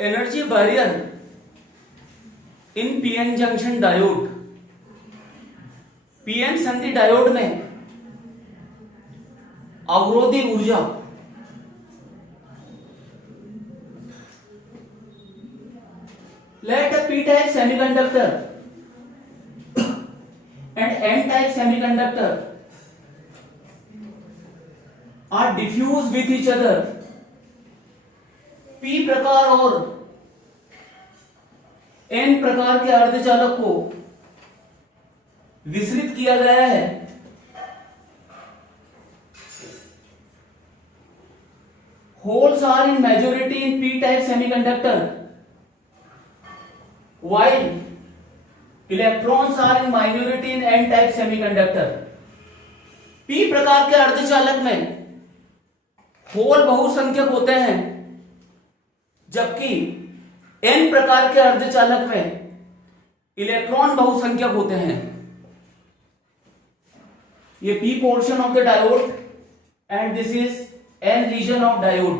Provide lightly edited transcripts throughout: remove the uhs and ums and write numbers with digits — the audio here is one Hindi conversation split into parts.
एनर्जी बैरियर इन पीएन जंक्शन डायोड। पीएन संधि डायोड में अवरोधी ऊर्जा let a p type semiconductor and n type semiconductor are diffused with each other। p प्रकार और n प्रकार के अर्धचालक को विसरित किया गया है। Holes are in majority in p type semiconductor while electrons are in minority in n type semiconductor। p प्रकार के अर्धचालक में होल बहुसंख्यक होते हैं, जबकि n प्रकार के अर्धचालक में इलेक्ट्रॉन बहुसंख्यक होते हैं। ये p portion of the diode and this is n region of diode.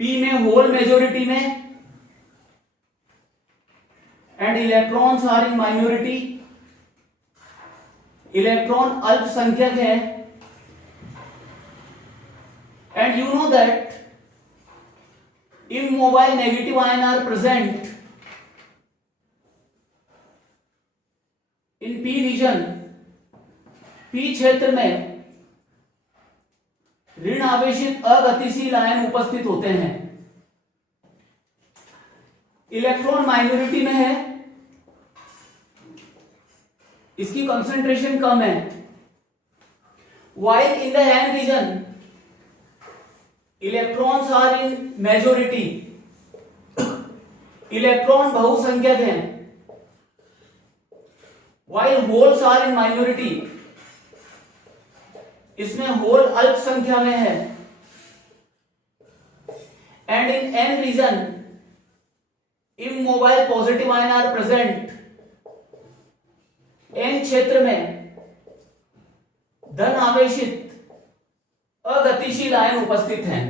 p में होल मेजोरिटी में and electrons are in minority. Electron अल्पसंख्यक है। And you know that immobile negative ion are present in p region। p क्षेत्र में ऋण आवेशित अगतिशील आयन उपस्थित होते हैं। इलेक्ट्रॉन माइनॉरिटी में है, इसकी कंसंट्रेशन कम है। while in the n region electrons are in majority. Electron बहुसंख्यक हैं। while holes are in minority, इसमें होल अल्पसंख्या में है। And in n region immobile positive ion are present. n क्षेत्र में धन आवेशित अगतिशील आयन उपस्थित हैं।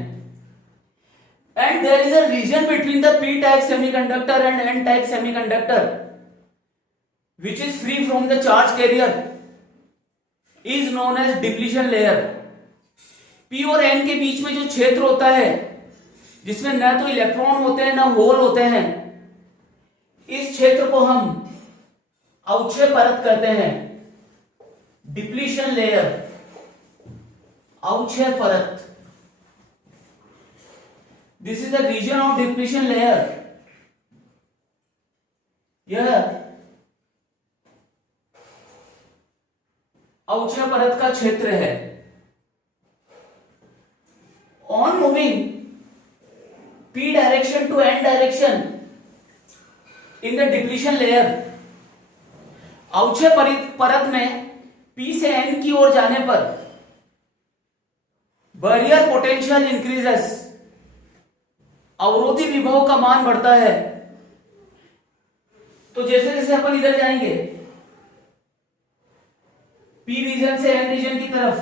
And there is a region between the p type semiconductor and n type semiconductor which is free from the charge carrier is known as depletion layer। p और n के बीच में जो क्षेत्र होता है, जिसमें न तो इलेक्ट्रॉन होते हैं न होल होते हैं, इस क्षेत्र को हम अवक्षय परत कहते हैं। डिप्लीशन लेयर, अवक्षय परत। This is the region of depletion layer. यह अवक्षय परत का क्षेत्र है। On moving p direction to n direction in the depletion layer, अवक्षय परत में p से n की ओर जाने पर बैरियर पोटेंशियल इंक्रीजेस, अवरोधी विभव का मान बढ़ता है। तो जैसे जैसे अपन इधर जाएंगे p रीजन से n रीजन की तरफ,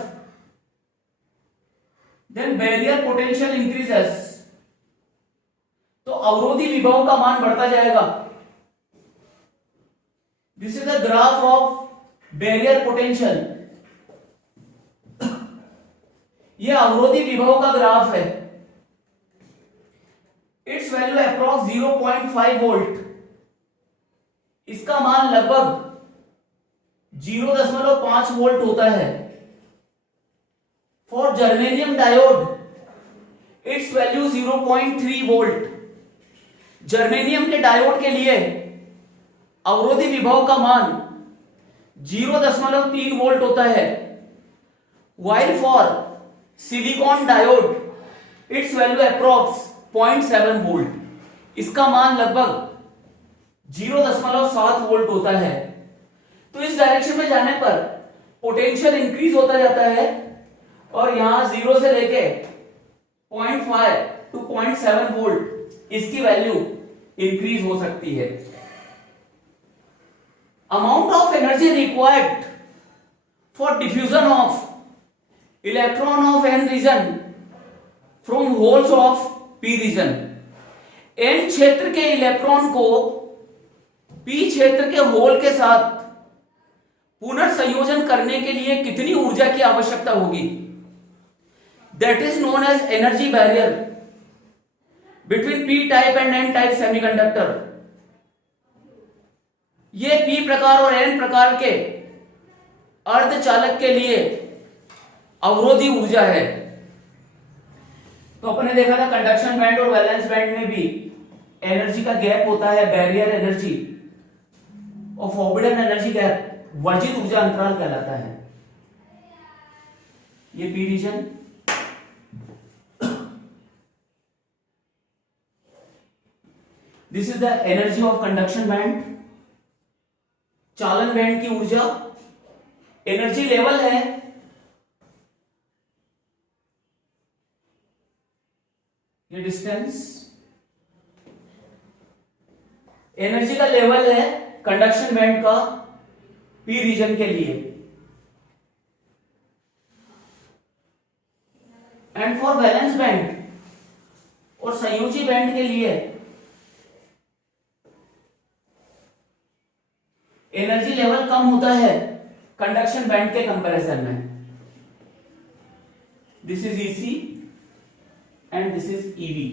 देन बैरियर पोटेंशियल इंक्रीजेस, तो अवरोधी विभव का मान बढ़ता जाएगा। This is the graph of barrier potential. यह अवरोधी विभव का ग्राफ है। It's value approx 0.5 volt. इसका मान लगभग 0.5 वोल्ट होता है। For germanium diode it's value 0.3 volt. Germanium के डायोड के लिए अवरोधी विभव का मान 0.3 वोल्ट होता है। while for silicon diode it's value approx 0.7 volt. इसका मान लगभग 0.7 वोल्ट होता है। तो इस डायरेक्शन में जाने पर पोटेंशियल इंक्रीज होता जाता है और यहां 0 से लेके 0.5 टू 0.7 वोल्ट इसकी वैल्यू इंक्रीज हो सकती है। Amount of energy required for diffusion of electron of n region from holes of p region। N क्षेत्र के इलेक्ट्रॉन को पी क्षेत्र के होल के साथ पुनर्संयोजन करने के लिए कितनी ऊर्जा की आवश्यकता होगी? That is known as energy barrier between p type and n type semiconductor. ये पी प्रकार और एन प्रकार के अर्धचालक के लिए अवरोधी ऊर्जा है। तो अपने देखा था कंडक्शन बैंड और वैलेंस बैंड में भी एनर्जी का गैप होता है, बैरियर एनर्जी और फॉरबिडन एनर्जी गैप वर्जित ऊर्जा अंतराल कहलाता है। ये P region, this is the energy of conduction band. चालन बैंड की ऊर्जा एनर्जी लेवल है, ये डिस्टेंस एनर्जी का लेवल है कंडक्शन बैंड का पी रीजन के लिए। एंड फॉर वैलेंस बैंड और संयोजी बैंड के लिए एनर्जी लेवल कम होता है कंडक्शन बैंड के कंपैरिजन में। This is EC and this is EV.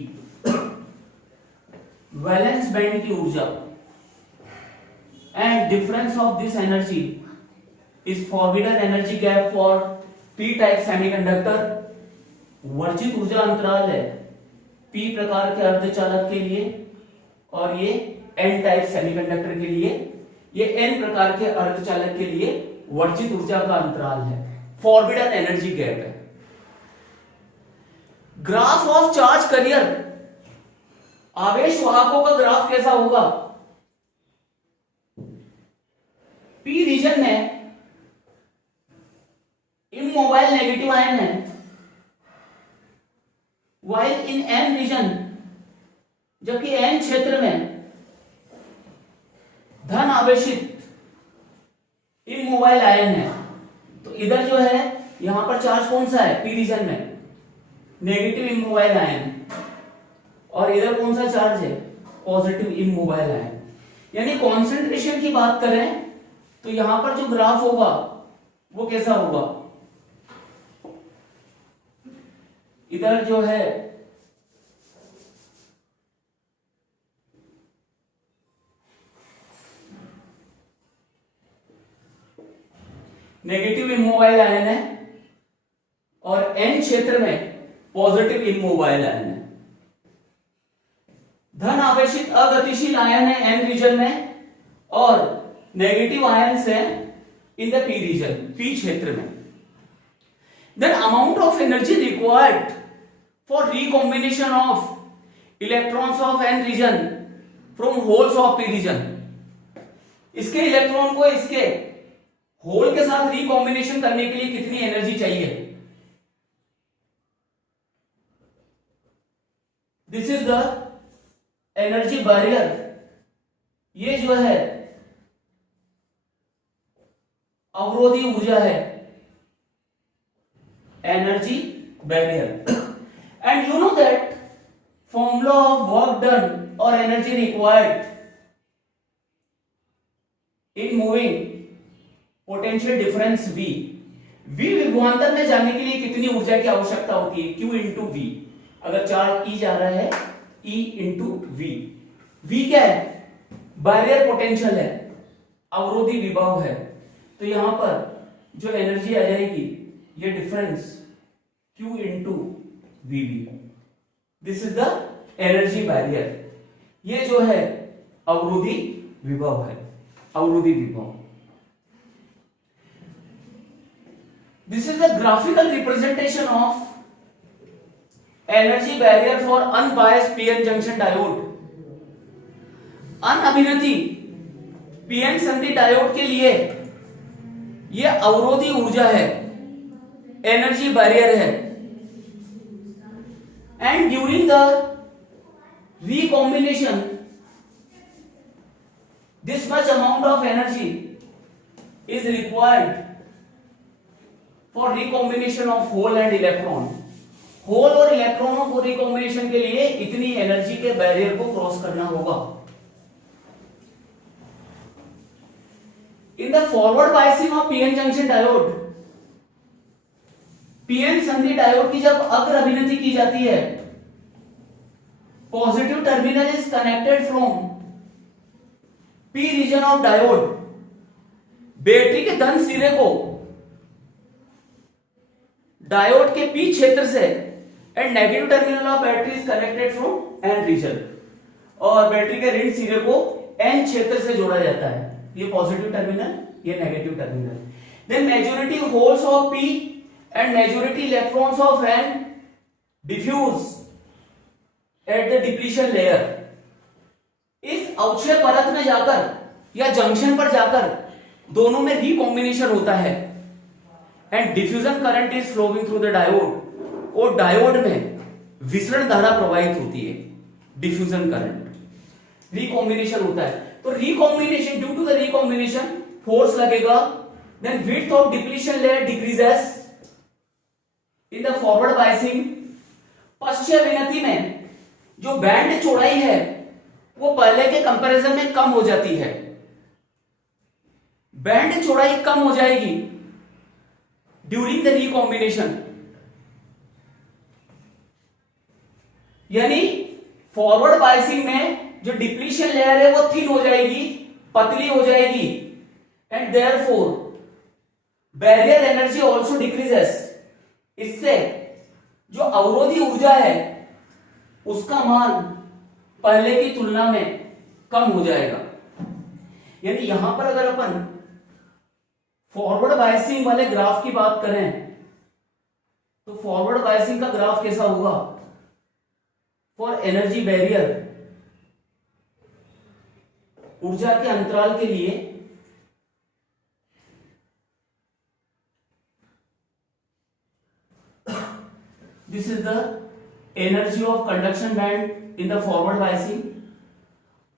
Valence band की ऊर्जा and difference of this energy is forbidden energy gap for P type semiconductor. वर्जित ऊर्जा अंतराल है पी प्रकार के अर्धचालक के लिए और ये एन टाइप सेमीकंडक्टर के लिए, ये एन प्रकार के अर्धचालक के लिए वर्जित ऊर्जा का अंतराल है, फॉरबिडन एनर्जी गैप है। ग्राफ ऑफ चार्ज कैरियर, आवेश वाहकों का ग्राफ कैसा होगा? पी रीजन में इमोबाइल नेगेटिव आयन है, वाइल इन एन रीजन, जबकि एन क्षेत्र में धन आवेशित इमोबाइल आयन है। तो इधर जो है यहां पर चार्ज कौन सा है? पी रीजन में नेगेटिव इमोबाइल आयन, और इधर कौन सा चार्ज है? Positive immobile ion. यानी कॉन्सेंट्रेशन की बात करें तो यहां पर जो ग्राफ होगा वो कैसा होगा? इधर जो है नेगेटिव इमोबाइल आयन है और एन क्षेत्र में पॉजिटिव इमोबाइल आयन है। धन आवेशित अगतिशील आयन है एन रीजन में और नेगेटिव आयन्स है in the p region, p क्षेत्र में। Then amount of energy required for recombination of electrons of n region from holes of p region. इसके इलेक्ट्रॉन को इसके होल के साथ रिकॉम्बिनेशन करने के लिए कितनी एनर्जी चाहिए? This is the energy barrier. ये जो है अवरोधी ऊर्जा है, energy barrier. And you know that formula of work done और energy required in moving potential difference V। V विभवांतर में जाने के लिए कितनी ऊर्जा की आवश्यकता होती है? Q into V। अगर चार्ज E जा रहा है E इंटू V। V क्या है? बैरियर पोटेंशियल है, अवरोधी विभव है। तो यहां पर जो एनर्जी आ जाएगी ये difference Q into VB। This is the energy barrier. ये जो है अवरोधी विभव है, अवरोधी विभव। This is the graphical representation of energy barrier for unbiased PN junction diode। अनअभिनति PN संधि डायोड के लिए यह अवरोधी ऊर्जा है, एनर्जी बैरियर है। And during the recombination this much amount of energy is required for recombination of hole and electron। Hole और इलेक्ट्रॉनों को रिकॉम्बिनेशन के लिए इतनी एनर्जी के बैरियर को क्रॉस करना होगा। In the forward biasing of PN junction diode, PN संधि डायोड की जब अग्र अभिनति की जाती है, positive terminal is connected from p region of diode, battery के धन सिरे को डायोड के पी क्षेत्र से, and negative terminal of battery is connected from n region, और बैटरी के ऋण सिरे को एन क्षेत्र से जोड़ा जाता है। ये पॉजिटिव टर्मिनल, ये negative terminal. Then majority holes of p and majority electrons of n diffuse at the depletion layer. इस अवक्षय परत में जाकर या जंक्शन पर जाकर दोनों में रिकॉम्बिनेशन होता है, and diffusion current is flowing through the diode, और डायोड में विसरण धारा प्रवाहित होती है, डिफ्यूजन करंट। रिकॉम्बिनेशन होता है, तो recombination, due to the recombination force लगेगा, then width of depletion layer decreases in the forward biasing. पश्चिम विनती में जो बैंड चौड़ाई है वो पहले के कंपैरिजन में कम हो जाती है, बैंड चौड़ाई कम हो जाएगी ड्यूरिंग द रिकॉम्बिनेशन, यानी फॉरवर्ड बायसिंग में जो डिप्लीशन लेयर है वो थिन हो जाएगी, पतली हो जाएगी, and therefore barrier energy also decreases. इससे जो अवरोधी ऊर्जा है उसका मान पहले की तुलना में कम हो जाएगा। यानी यहां पर अगर अपन फॉरवर्ड बायसिंग वाले ग्राफ की बात करें तो फॉरवर्ड बायसिंग का ग्राफ कैसा होगा? फॉर एनर्जी बैरियर, ऊर्जा के अंतराल के लिए this is the energy of conduction band in the forward biasing.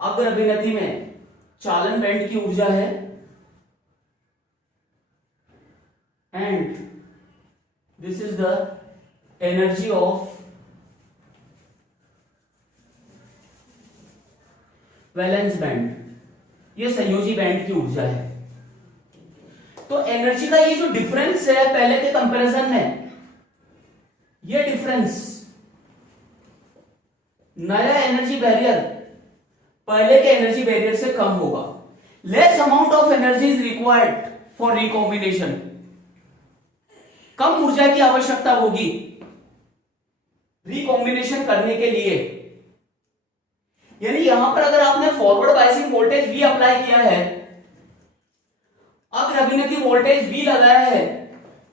अग्र अभिनति में चालन बैंड की ऊर्जा है, and this is the energy of valence band, ये संयोजी बैंड की ऊर्जा है। तो एनर्जी का ये जो डिफरेंस है पहले के कंपैरिजन में, ये डिफरेंस, नया एनर्जी बैरियर पहले के एनर्जी बैरियर से कम होगा। Less amount of energy is required for recombination, कम ऊर्जा की आवश्यकता होगी रिकॉम्बिनेशन करने के लिए। यानी यहां पर अगर आपने forward biasing voltage V apply किया है, अग्र अभिनति वोल्टेज V लगाया है,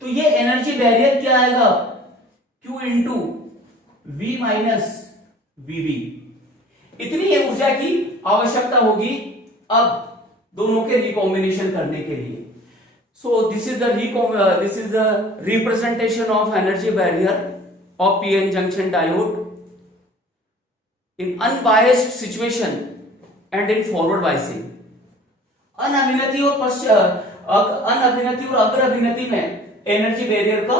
तो ये एनर्जी बैरियर क्या आएगा? Q into V minus VB। इतनी ऊर्जा की आवश्यकता होगी अब दोनों के रिकॉम्बिनेशन करने के लिए। So this is the representation of energy barrier of PN junction diode in unbiased situation and in forward biasing। अनअभिनति और अग्र अभिनति में एनर्जी बैरियर का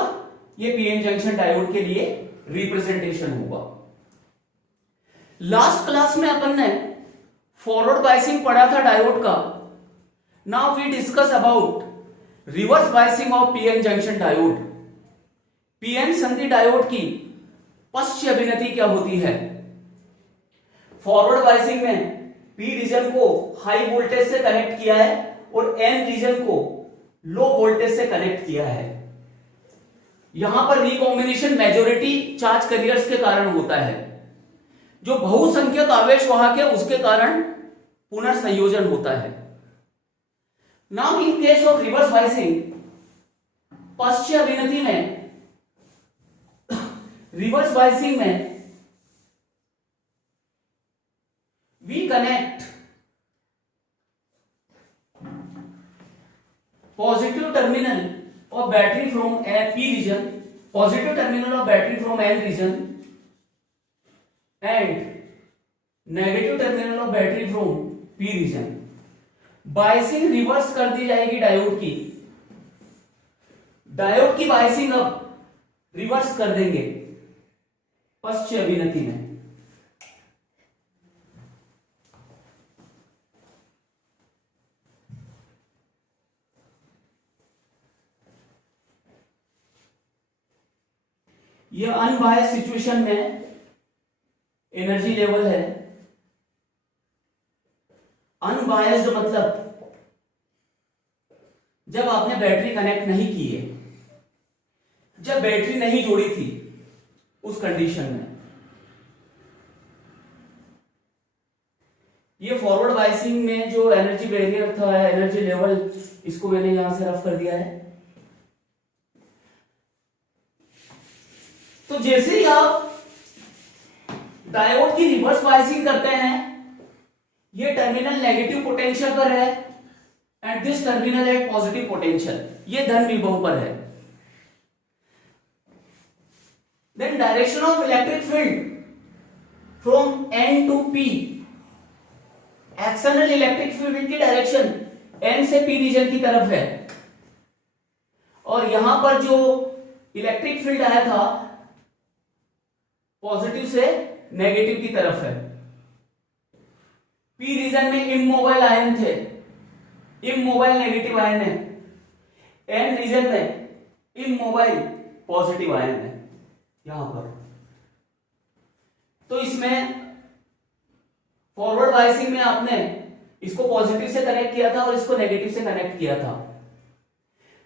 ये पीएन जंक्शन डायोड के लिए रिप्रेजेंटेशन होगा। लास्ट क्लास में अपन ने फॉरवर्ड बायसिंग पढ़ा था डायोड का। Now we discuss about reverse biasing of PN junction diode. PN संधि डायोड की पश्च अभिनति क्या होती है? फॉरवर्ड बायसिंग में पी रीजन को हाई वोल्टेज से कनेक्ट किया है और एन रीजन को लो वोल्टेज से कनेक्ट किया है। यहां पर रिकॉम्बिनेशन मेजॉरिटी चार्ज कैरियर्स के कारण होता है, जो बहुसंख्यक आवेश वाहक है उसके कारण पुनर्संयोजन होता है। Now in case of reverse biasing, पश्च अभिनति में, रिवर्स बायसिंग में we connect positive terminal of battery from P region, positive terminal of battery from N region, and negative terminal of battery from P region। Biasing reverse कर दी जाएगी डायोड की। डायोड की बायसिंग अब रिवर्स कर देंगे। पश्च अभिनति में। यह अनबायस्ड सिचुएशन में एनर्जी लेवल है। अनबायस्ड मतलब जब आपने बैटरी कनेक्ट नहीं की है, जब बैटरी नहीं जोड़ी थी उस कंडीशन में। ये फॉरवर्ड बायसिंग में जो एनर्जी बैरियर था, एनर्जी लेवल, इसको मैंने यहां से रफ कर दिया है। तो जैसे ही आप डायोड की रिवर्स बायसिंग करते हैं, ये टर्मिनल नेगेटिव पोटेंशियल पर है and this terminal at positive potential, ये धन विभव पर है। Then direction of electric field from n to p, external electric field की डायरेक्शन एन से पी रीजन की तरफ है, और यहां पर जो इलेक्ट्रिक फील्ड आया था पॉजिटिव से नेगेटिव की तरफ है। पी रीजन में इमोबाइल आयन थे, इमोबाइल नेगेटिव आयन है। एन रीजन में इमोबाइल पॉजिटिव आयन है यहां पर। तो इसमें फॉरवर्ड बायसिंग में आपने इसको पॉजिटिव से कनेक्ट किया था और इसको नेगेटिव से कनेक्ट किया था।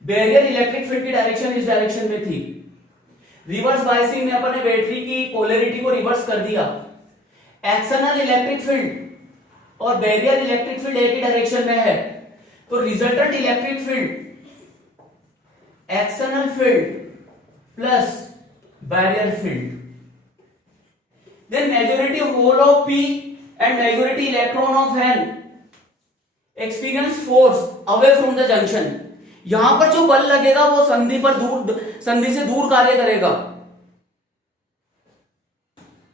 बैरियर इलेक्ट्रिक फील्ड की डायरेक्शन इस डायरेक्शन में थी। रिवर्स बायसिंग में अपन ने बैटरी की पोलैरिटी को रिवर्स कर दिया। एक्सटर्नल इलेक्ट्रिक फील्ड और बैरियर इलेक्ट्रिक फील्ड एक ही डायरेक्शन में है, तो resultant electric field external field plus barrier field. Then majority hole of p and majority electron of n experience force away from the junction. यहां पर जो बल लगेगा वो संधि पर दूर, संधि से दूर कार्य करेगा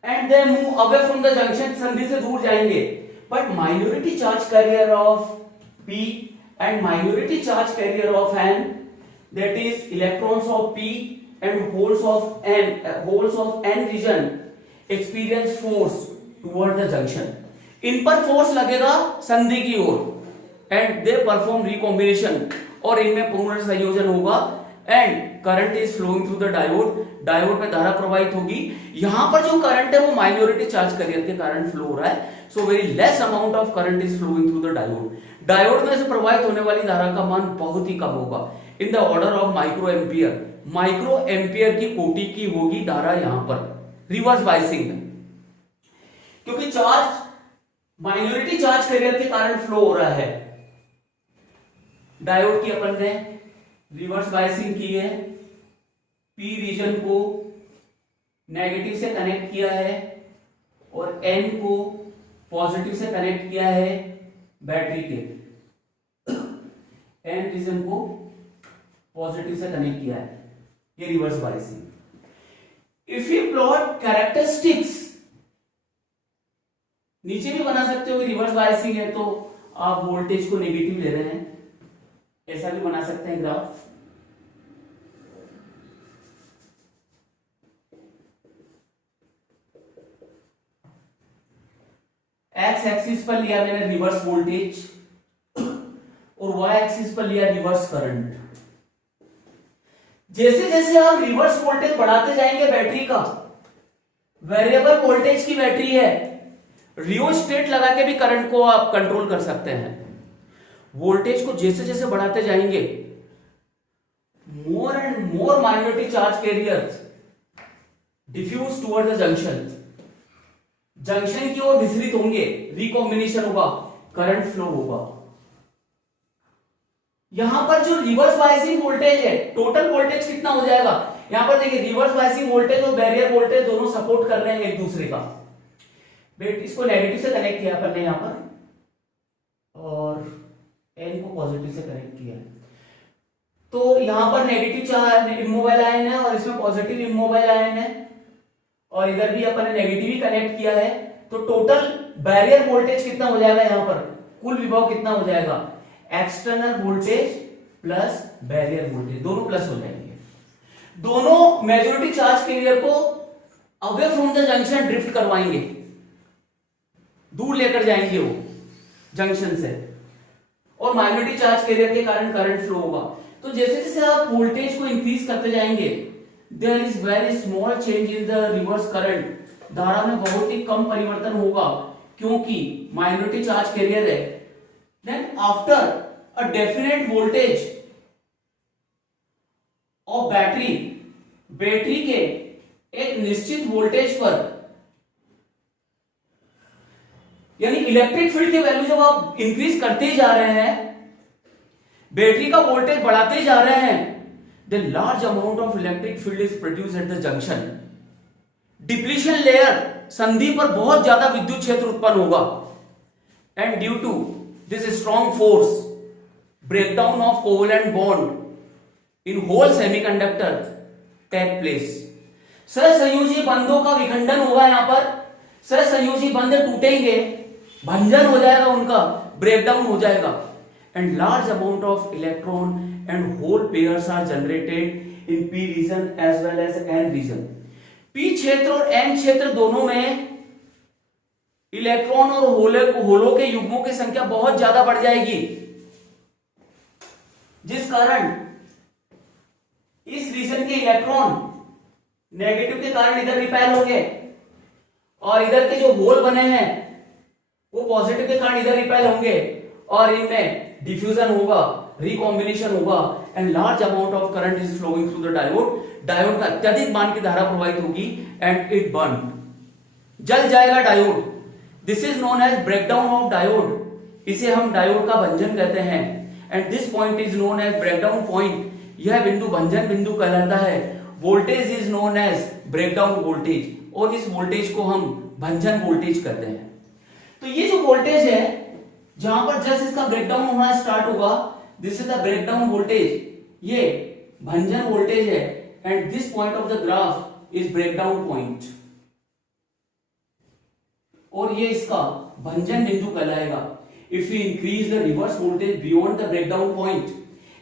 and they move away from the junction, संधि से दूर जाएंगे। But minority charge carrier of P and minority charge carrier of N, that is electrons of P and holes of N region experience force toward the junction. इन पर फोर्स लगेगा संधि की ओर एंड दे परफॉर्म रिकॉम्बिनेशन, और इनमें पूर्ण संयोजन होगा and current is flowing through the diode. Diode में धारा प्रवाहित होगी। यहां पर जो करंट है वो माइनॉरिटी चार्ज कैरियर के कारण फ्लो हो रहा है, so very less amount of current is flowing through the diode. Diode में से प्रवाहित होने वाली धारा का मान बहुत ही कम होगा, in the order of micro ampere. Micro ampere की कोटि की होगी धारा यहां पर रिवर्स बायसिंग में, क्योंकि चार्ज माइनॉरिटी चार्ज कैरियर के कारण फ्लो हो रहा है। डायोड की अपन ने रिवर्स बायसिंग की है, पी रीजन को नेगेटिव से कनेक्ट किया है और एन को पॉजिटिव से कनेक्ट किया है बैटरी के। एन रीजन को पॉजिटिव से कनेक्ट किया है, ये reverse biasing. If you plot characteristics, नीचे भी बना सकते हो, रिवर्स बायसिंग है तो आप वोल्टेज को नेगेटिव ले रहे हैं, ऐसा भी बना सकते हैं ग्राफ। एक्स एक्सिस पर लिया मैंने रिवर्स वोल्टेज और वाई एक्सिस पर लिया रिवर्स करंट। जैसे जैसे आप रिवर्स वोल्टेज बढ़ाते जाएंगे बैटरी का, वेरिएबल वोल्टेज की बैटरी है, रियोस्टेट लगा के भी करंट को आप कंट्रोल कर सकते हैं। वोल्टेज को जैसे जैसे बढ़ाते जाएंगे, more and more minority charge carriers diffuse toward the junction, junction की ओर विसरित होंगे, रिकॉम्बिनेशन होगा, करंट फ्लो होगा। यहां पर जो रिवर्स बायसिंग वोल्टेज है, टोटल वोल्टेज कितना हो जाएगा, यहां पर देखिए रिवर्स बायसिंग वोल्टेज और बैरियर वोल्टेज दोनों सपोर्ट कर रहे हैं एक दूसरे का। बेट इसको नेगेटिव से कनेक्ट किया अपन ने यहां पर और एन को पॉजिटिव से कनेक्ट किया, तो यहां पर नेगेटिव चार्ज इमोबाइल आयन है और इसमें पॉजिटिव इमोबाइल आयन है, और इधर भी अपन ने नेगेटिव ही कनेक्ट किया है। तो टोटल बैरियर वोल्टेज कितना हो जाएगा, यहां पर कुल विभव कितना हो जाएगा, external voltage plus barrier voltage, दोनों प्लस हो जाएंगे। दोनों मेजॉरिटी चार्ज कैरियर को away from the junction drift करवाएंगे, दूर लेकर जाएंगे वो जंक्शन से, और माइनॉरिटी चार्ज कैरियर के कारण करंट फ्लो होगा। तो जैसे जैसे आप वोल्टेज को इंक्रीज करते जाएंगे, there is very small change in the reverse current, धारा में बहुत ही कम परिवर्तन होगा क्योंकि माइनॉरिटी चार्ज कैरियर है। Then after a definite voltage of battery, battery के एक निश्चित वोल्टेज पर, यानी इलेक्ट्रिक फील्ड की वैल्यू जब आप इंक्रीज करते ही जा रहे हैं, बैटरी का वोल्टेज बढ़ाते ही जा रहे हैं, then large amount of electric field is produce at the junction. Depletion layer, संधि पर बहुत ज्यादा विद्युत क्षेत्र उत्पन्न होगा, and due to this strong force breakdown of covalent bond in whole semiconductor take place. सहसंयोजी बंधों का विखंडन होगा, यहां पर सहसंयोजी बंध टूटेंगे, भंजन हो जाएगा उनका, ब्रेकडाउन हो जाएगा, and large amount of electron and hole pairs are generated in p region as well as n region. P क्षेत्र और एन क्षेत्र दोनों में इलेक्ट्रॉन और होलों के युग्मों की संख्या बहुत ज्यादा बढ़ जाएगी, जिस कारण इस रीजन के इलेक्ट्रॉन नेगेटिव के कारण इधर रिपेल होंगे, और इधर के जो होल बने हैं वो पॉजिटिव के कारण इधर रिपेल होंगे, और इनमें डिफ्यूजन होगा, रिकॉम्बिनेशन होगा, and large amount of current is flowing through the diode. Diode का अत्यधिक मान की धारा प्रवाहित होगी, एंड इट बर्न, जल जाएगा diode. This is known as breakdown of diode, इसे हम डायोड का भंजन कहते हैं, and this point is known as breakdown point, यह बिंदु भंजन बिंदु कहलाता है। Voltage is known as breakdown voltage, और इस वोल्टेज को हम भंजन वोल्टेज कहते हैं। तो ये जो वोल्टेज है जहां पर जस्ट इसका ब्रेकडाउन होना स्टार्ट होगा, this is the breakdown voltage, ये भंजन वोल्टेज है, and this point of the graph is breakdown point, और ये इसका भंजन बिंदु कहलाएगा। If you increase the reverse voltage beyond the breakdown point,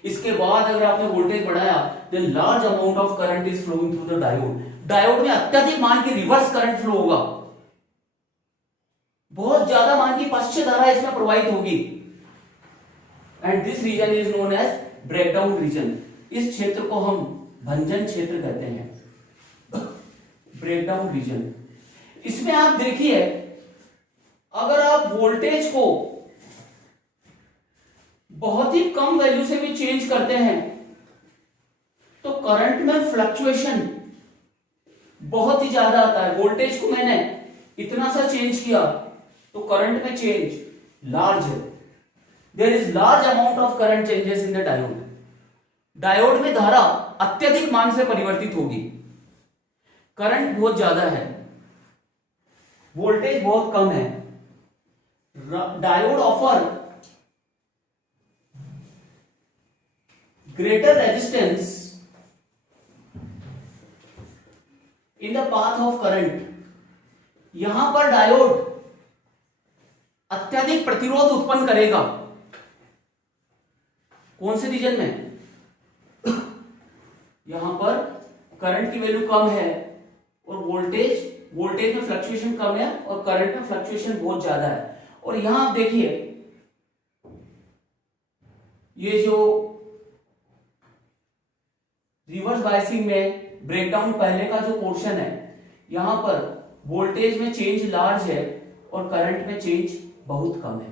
इसके बाद अगर आपने वोल्टेज बढ़ाया, then large amount of current is flowing through the diode. Diode में अत्यधिक मान की रिवर्स करंट फ्लो होगा, बहुत ज्यादा मान की पश्च धारा इसमें प्रवाहित होगी, and this region is known as breakdown region. इस क्षेत्र को हम भंजन क्षेत्र कहते हैं, ब्रेकडाउन रीजन। इसमें आप देखिए, अगर आप वोल्टेज को बहुत ही कम वैल्यू से भी चेंज करते हैं तो करंट में फ्लक्चुएशन बहुत ही ज्यादा आता है। वोल्टेज को मैंने इतना सा चेंज किया तो करंट में चेंज लार्ज है, there is large amount of current changes in the diode. Diode में धारा अत्यधिक मान से परिवर्तित होगी, करंट बहुत ज्यादा है, वोल्टेज बहुत कम है। Diode offer greater resistance in the path of current। यहां पर डायोड अत्यधिक प्रतिरोध उत्पन्न करेगा, कौन से रीजन में, यहां पर करंट की वैल्यू कम है और वोल्टेज में फ्लक्चुएशन कम है और करंट में फ्लक्चुएशन बहुत ज्यादा है। और यहां आप देखिए, ये जो रिवर्स बायसिंग में ब्रेकडाउन पहले का जो पोर्शन है, यहां पर वोल्टेज में चेंज लार्ज है और करंट में चेंज बहुत कम है।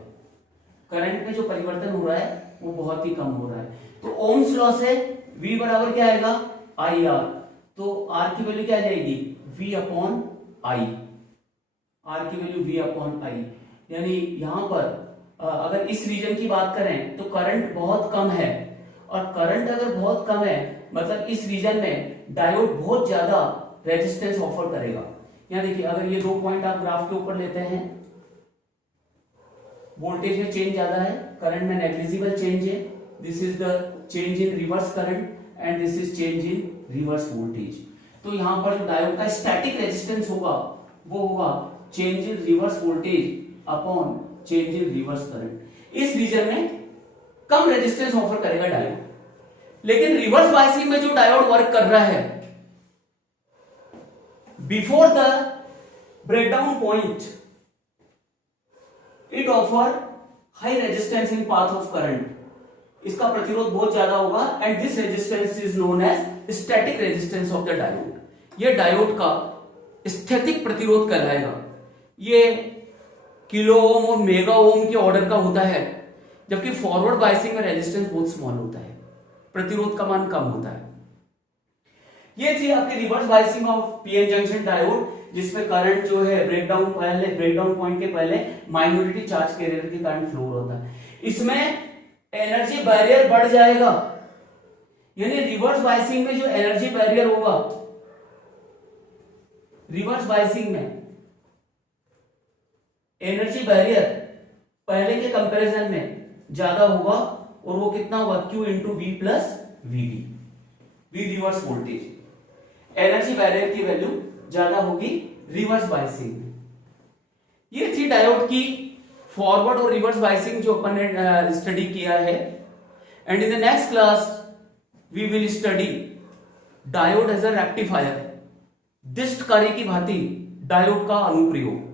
करंट में जो परिवर्तन हो रहा है वो बहुत ही कम हो रहा है। तो ओम्स लॉ से V बराबर क्या आएगा, IR। तो R की वैल्यू क्या आ जाएगी, V अपॉन I। R की वैल्यू V अपॉन I, यानी यहां पर अगर इस रीजन की बात करें तो करंट बहुत कम है, और करंट अगर बहुत कम है मतलब इस रीजन में डायोड बहुत ज्यादा रेजिस्टेंस ऑफर करेगा। यहां देखिए, अगर ये 2 पॉइंट आप ग्राफ के ऊपर लेते हैं, वोल्टेज में चेंज ज्यादा है, करंट में नेग्लिजिबल चेंज है, this is the change in reverse current and this is change in reverse voltage. तो यहां पर जो डायोड का स्टैटिक रेजिस्टेंस होगा वो होगा change in reverse voltage upon change in reverse current. इस रीजन में कम रेजिस्टेंस ऑफर करेगा डायोड, लेकिन रिवर्स बायसिंग में जो डायोड वर्क कर रहा है, before the breakdown point it offer high resistance in path of current, इसका प्रतिरोध बहुत ज्यादा होगा, and this resistance is known as static resistance of the diode. ये डायोड का स्थैतिक प्रतिरोध कहलाएगा। ये किलो ओम और मेगा ओम के ऑर्डर का होता है, जबकि फॉरवर्ड बायसिंग में रेजिस्टेंस बहुत स्मॉल होता है, प्रतिरोध का मान कम होता है। ये थी आपकी reverse biasing of PN junction diode, जिसमें करंट जो है ब्रेकडाउन पॉइंट के पहले माइनॉरिटी चार्ज कैरियर के कारण फ्लो होता है। इसमें एनर्जी बैरियर बढ़ जाएगा, यानी रिवर्स बायसिंग में जो एनर्जी बैरियर होगा, रिवर्स बायसिंग में एनर्जी बैरियर पहले के कंपैरिजन में ज्यादा होगा, और वो कितना होगा, Q into V plus V V, V reverse voltage. Energy barrier की वैल्यू ज्यादा होगी रिवर्स बायसिंग में। ये थी डायोड की फॉरवर्ड और रिवर्स बायसिंग जो अपन ने स्टडी किया है। And in the next class we will study diode as a rectifier, दिष्टकारी की भांति डायोड का अनुप्रयोग।